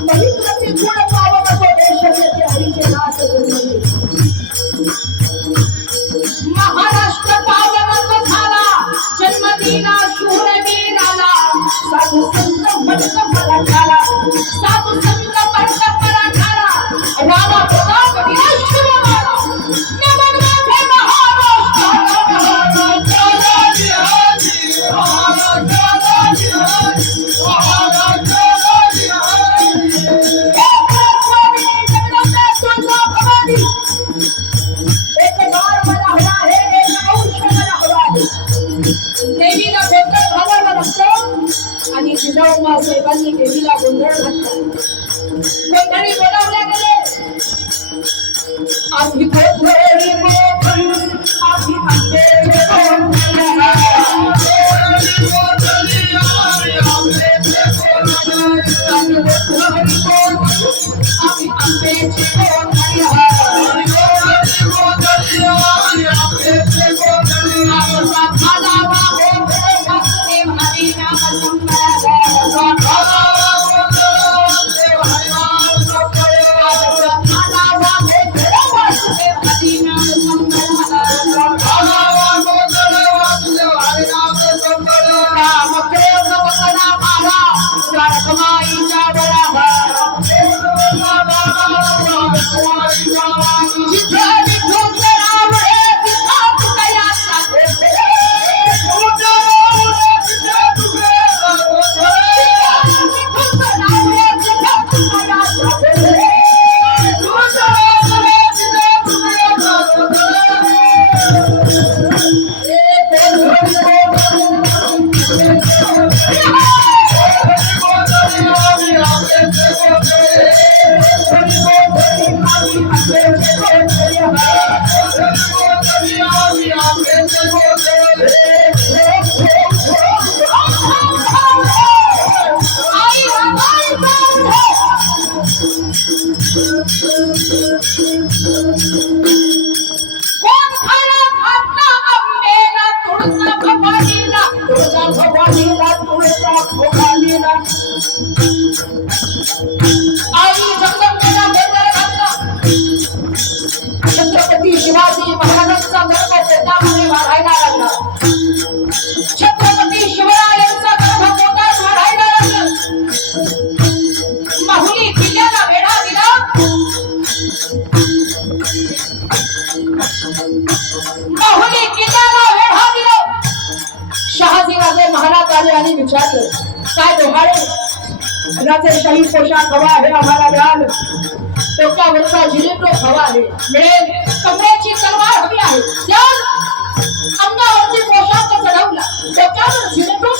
पवित्राचे गुण पावन तो देश येते हरीचे नाथ जन्मले महाराष्ट्र पावन तो झाला जन्मदिना शूरवीराला साधू संत म्हणत मला झाला साधू संत म्हणत मला झाला रामा प्रताप विराशिवाला नमन माझे देवीला गोंधळ घालावा लागतो आणि जिजाऊमा साहेबांनी देवीला गोंधळ घातला गोंधळी बोलावल्या गेले आधी गोंधळी गोंधळी आधी आंबेचे छत्रपती शिवाजी महाराजांचा गर्भ पोटामध्ये वाढायला लागला छत्रपती शिवरायांचा गर्भ पोटात वाढायला लागला माहुली किल्ल्याला वेढा दिला माहुली किल्ल्याला वेढा दिला शहाजी राजे महाराज आले आणि विचारले काय डोहाळे राजेशाही पोशाख हवा आहे आम्हाला द्याल डोक्यावरचा जिलेटो हवा आहे मिळेल कमरेची तलवार हवी आहे अंगावरती पोशाख चढवला डोक्यावर जिलेटो